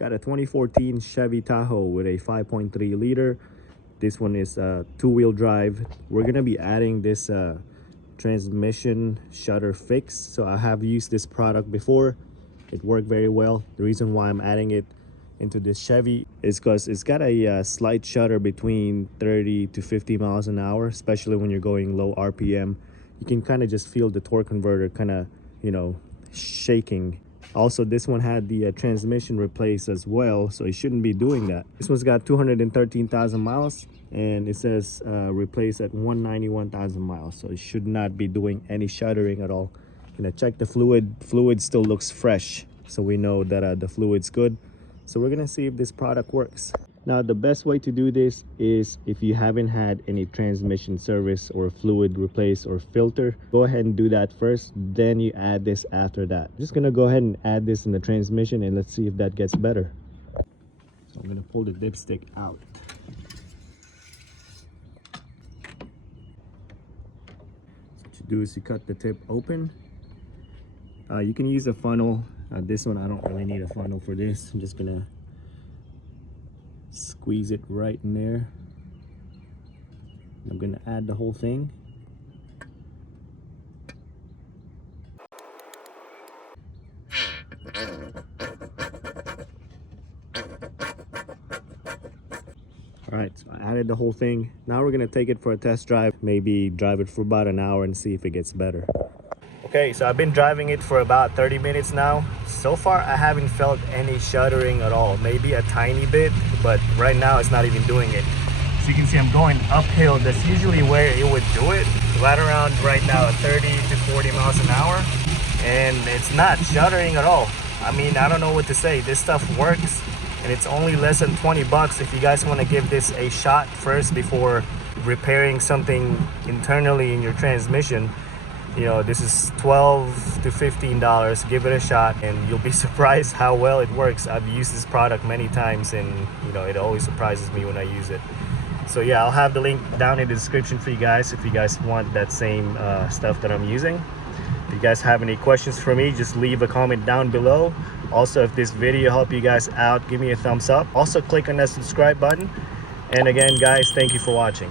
Got a 2014 Chevy Tahoe with a 5.3 liter. This one is two-wheel drive. We're gonna be adding this transmission Shudder fix. So I have used this product before. It worked very well. The reason why I'm adding it into this Chevy is because it's got a slight shudder between 30 to 50 miles an hour, especially when you're going low RPM. You can kind of just feel the torque converter kind of, you know, shaking. Also, this one had the transmission replaced as well, so it shouldn't be doing that. This one's got 213,000 miles, and it says replaced at 191,000 miles, so it should not be doing any shuddering at all. Gonna check the fluid. Fluid still looks fresh, so we know that the fluid's good. So we're gonna see if this product works. Now, the best way to do this is if you haven't had any transmission service or fluid replaced or filter, go ahead and do that first, then you add this after that. Just gonna go ahead and add this in the transmission, and let's see if that gets better. So I'm gonna pull the dipstick out. So what you do is you cut the tip open. You can use a funnel. This one, I don't really need a funnel for this. I'm just gonna squeeze it right in there. I'm gonna add the whole thing. All right, so I added the whole thing. Now we're gonna take it for a test drive, maybe drive it for about an hour and see if it gets better. Okay, so I've been driving it for about 30 minutes now. So far, I haven't felt any shuddering at all. Maybe a tiny bit, but right now it's not even doing it. So you can see I'm going uphill. That's usually where it would do it. Right around right now at 30 to 40 miles an hour. And it's not shuddering at all. I mean, I don't know what to say. This stuff works, and it's only less than 20 bucks if you guys want to give this a shot first before repairing something internally in your transmission. You know, this is $12 to $15. Give it a shot and you'll be surprised how well it works. I've used this product many times, and you know, it always surprises me when I use it. So yeah, I'll have the link down in the description for you guys if you guys want that same stuff that I'm using. If you guys have any questions for me, just leave a comment down below. Also, if this video helped you guys out, give me a thumbs up. Also, click on that subscribe button. And again, guys, thank you for watching.